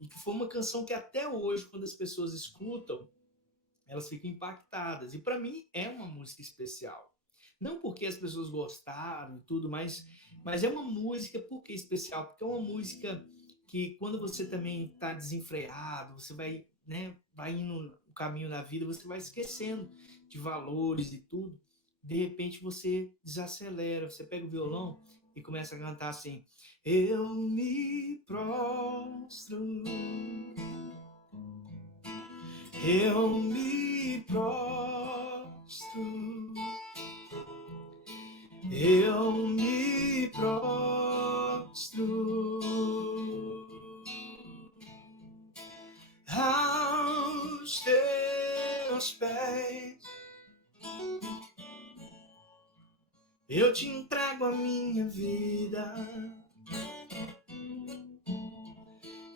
e que foi uma canção que até hoje, quando as pessoas escutam, elas ficam impactadas. E para mim é uma música especial. Não porque as pessoas gostaram e tudo, mas é uma música, por que especial? Porque é uma música que quando você também está desenfreado, você vai, né, vai indo no caminho da vida, você vai esquecendo de valores e tudo. De repente você desacelera, você pega o violão e começa a cantar assim: eu me prostro, eu me prostro, eu me prostro aos teus pés. Eu te entrego a minha vida,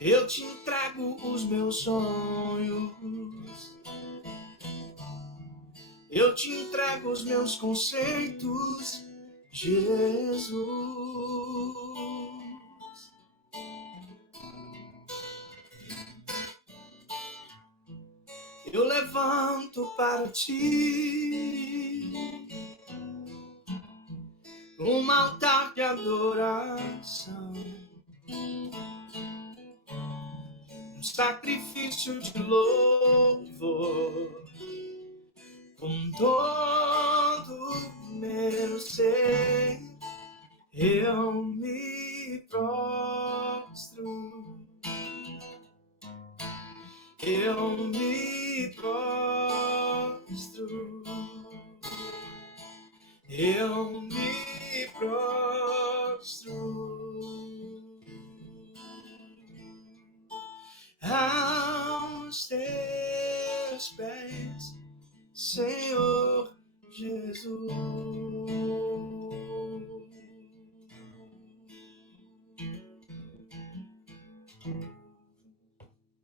eu te entrego os meus sonhos, eu te entrego os meus conceitos, Jesus. Eu levanto para ti um altar de adoração, um sacrifício de louvor, com todo o meu ser, eu me prostro, eu me prostro, eu me prostro aos teus pés, Senhor Jesus.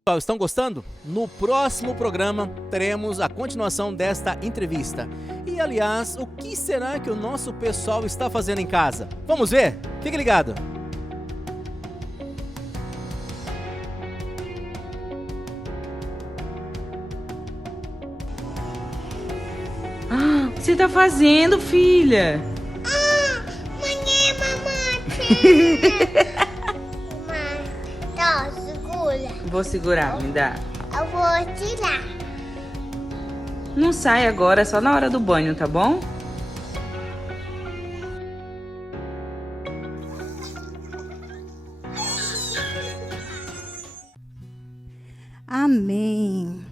Pessoal, estão gostando? No próximo programa teremos a continuação desta entrevista. E aliás, o que será que o nosso pessoal está fazendo em casa? Vamos ver? Fique ligado! O que você tá fazendo, filha? Mamãe. Tá, segura. Vou segurar, me dá. Eu vou tirar. Não sai agora, só na hora do banho, tá bom? Amém.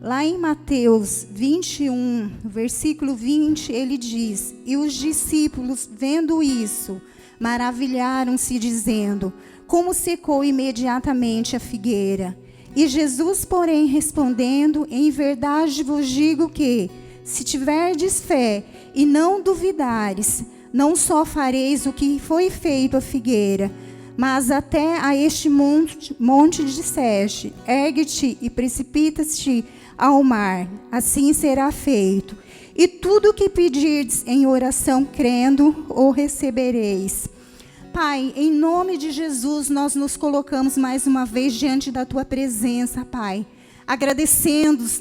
Lá em Mateus 21, versículo 20, ele diz: e os discípulos, vendo isso, maravilharam-se, dizendo: como secou imediatamente a figueira. E Jesus, porém, respondendo: em verdade vos digo que, se tiverdes fé e não duvidares, não só fareis o que foi feito à figueira, mas até a este monte disseste: ergue-te e precipita-te ao mar, assim será feito. E tudo o que pedirdes em oração crendo, o recebereis. Pai, em nome de Jesus, nós nos colocamos mais uma vez diante da Tua presença, Pai. Agradecidos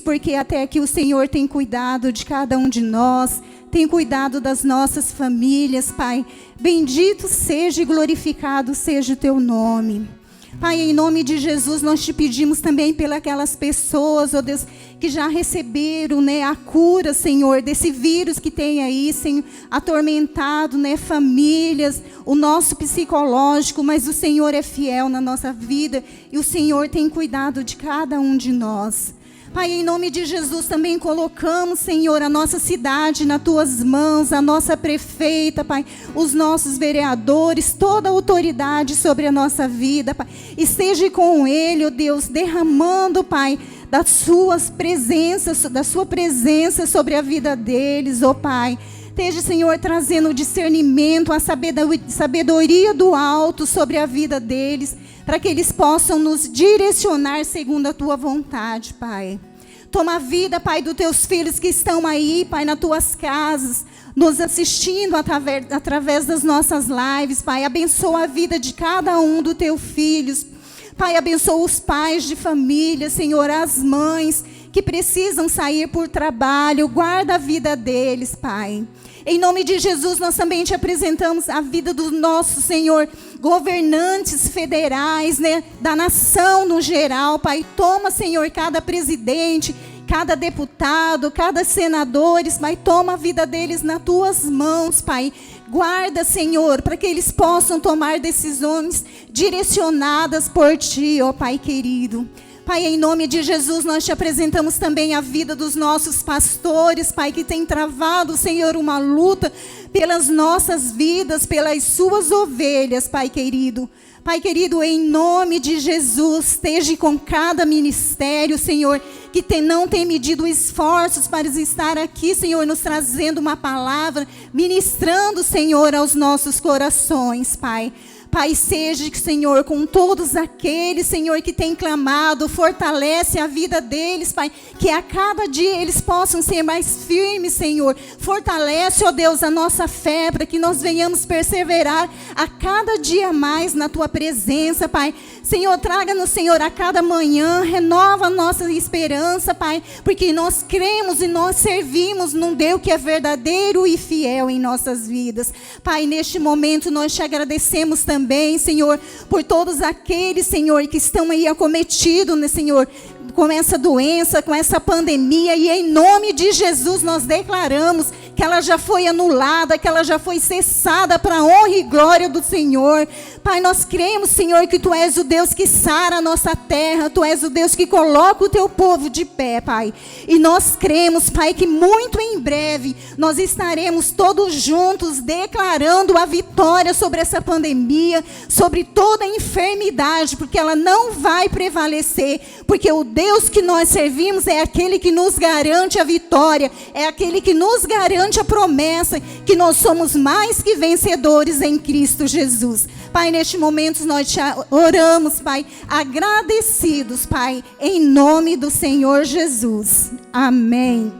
porque até aqui o Senhor tem cuidado de cada um de nós, tem cuidado das nossas famílias, Pai. Bendito seja e glorificado seja o Teu nome. Pai, em nome de Jesus, nós te pedimos também pelas aquelas pessoas, ó Deus, que já receberam, né, a cura, Senhor, desse vírus que tem aí, Senhor, atormentado, né, famílias, o nosso psicológico, mas o Senhor é fiel na nossa vida e o Senhor tem cuidado de cada um de nós. Pai, em nome de Jesus também colocamos, Senhor, a nossa cidade nas tuas mãos, a nossa prefeita, Pai, os nossos vereadores, toda a autoridade sobre a nossa vida, Pai. Esteja com ele, ó Deus, derramando, Pai, da sua presença sobre a vida deles, ó Pai. Esteja, Senhor, trazendo discernimento, a sabedoria do alto sobre a vida deles, para que eles possam nos direcionar segundo a tua vontade, Pai. Toma a vida, Pai, dos teus filhos que estão aí, Pai, nas tuas casas, nos assistindo através das nossas lives, Pai. Abençoa a vida de cada um dos teus filhos. Pai, abençoa os pais de família, Senhor, as mães que precisam sair por trabalho. Guarda a vida deles, Pai. Em nome de Jesus, nós também te apresentamos a vida do nosso, Senhor, governantes federais, né, da nação no geral, Pai. Toma, Senhor, cada presidente, cada deputado, cada senador, Pai. Toma a vida deles nas tuas mãos, Pai. Guarda, Senhor, para que eles possam tomar decisões direcionadas por Ti, ó Pai querido. Pai, em nome de Jesus, nós te apresentamos também a vida dos nossos pastores, Pai, que tem travado, Senhor, uma luta pelas nossas vidas, pelas suas ovelhas, Pai querido. Pai querido, em nome de Jesus, esteja com cada ministério, Senhor, que não tem medido esforços para estar aqui, Senhor, nos trazendo uma palavra, ministrando, Senhor, aos nossos corações, Pai. Pai, seja, Senhor, com todos aqueles, Senhor, que têm clamado, fortalece a vida deles, Pai, que a cada dia eles possam ser mais firmes, Senhor. Fortalece, ó Deus, a nossa fé, para que nós venhamos perseverar a cada dia mais na Tua presença, Pai. Senhor, traga-nos, Senhor, a cada manhã, renova a nossa esperança, Pai, porque nós cremos e nós servimos num Deus que é verdadeiro e fiel em nossas vidas. Pai, neste momento nós te agradecemos também, Senhor, por todos aqueles, Senhor, que estão aí acometidos, né, Senhor, com essa doença, com essa pandemia, e em nome de Jesus nós declaramos que ela já foi anulada, que ela já foi cessada para a honra e glória do Senhor. Pai, nós cremos, Senhor, que Tu és o Deus que sara a nossa terra, Tu és o Deus que coloca o Teu povo de pé, Pai. E nós cremos, Pai, que muito em breve nós estaremos todos juntos declarando a vitória sobre essa pandemia, sobre toda a enfermidade, porque ela não vai prevalecer, porque o Deus que nós servimos é aquele que nos garante a vitória, é aquele que nos garante a promessa que nós somos mais que vencedores em Cristo Jesus. Pai, neste momento nós te oramos, Pai, agradecidos, Pai, em nome do Senhor Jesus. Amém.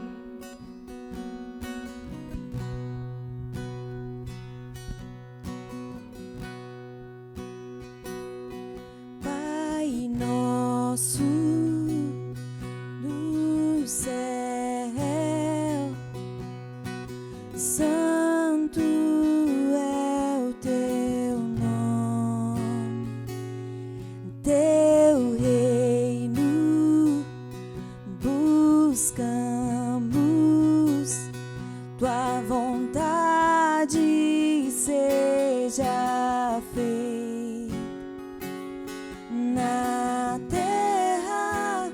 Pai nosso no céu, santo é o Teu nome, Teu reino buscamos, Tua vontade seja feita na terra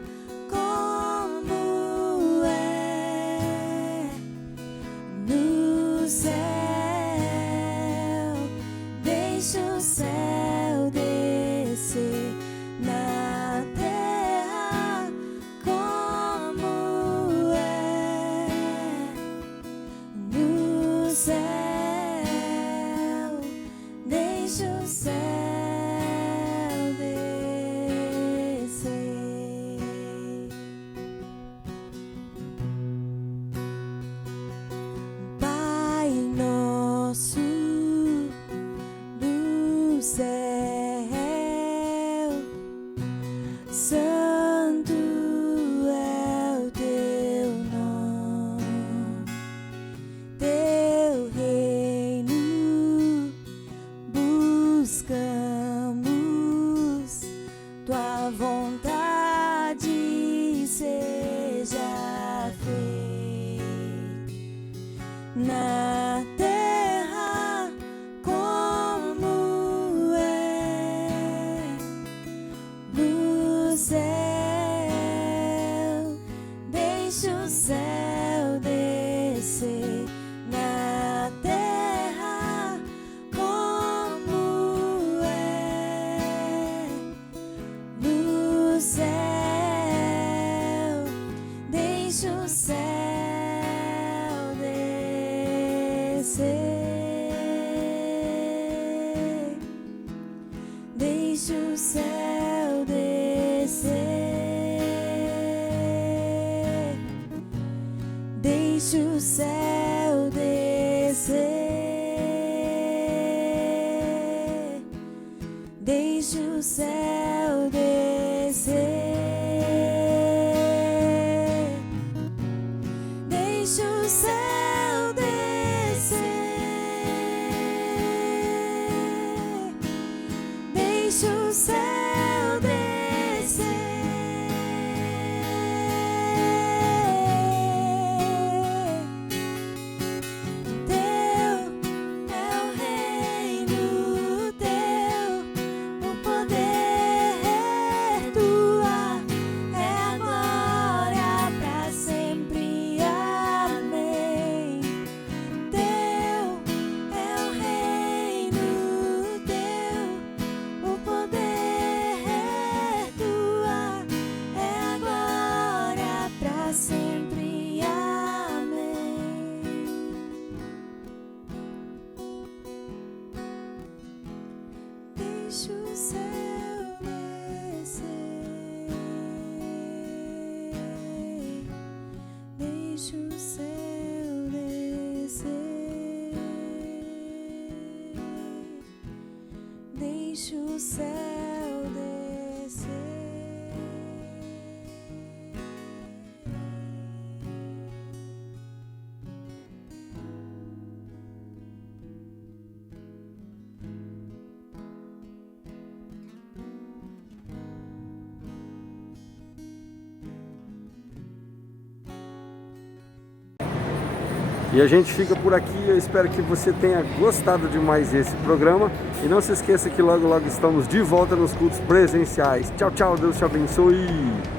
como é no céu. Deixa o céu descer na terra como é no céu. Deixa o céu descer. Pai nosso do céu, santo é o Teu nome, Teu reino buscamos, Tua vontade seja Deixa o céu descer, deixa o céu descer, deixa o céu descer, deixa o céu descer. Deixa o céu descer, deixa o céu descer, deixa o céu descer. E a gente fica por aqui, eu espero que você tenha gostado demais desse programa. E não se esqueça que logo logo estamos de volta nos cultos presenciais. Tchau, tchau, Deus te abençoe!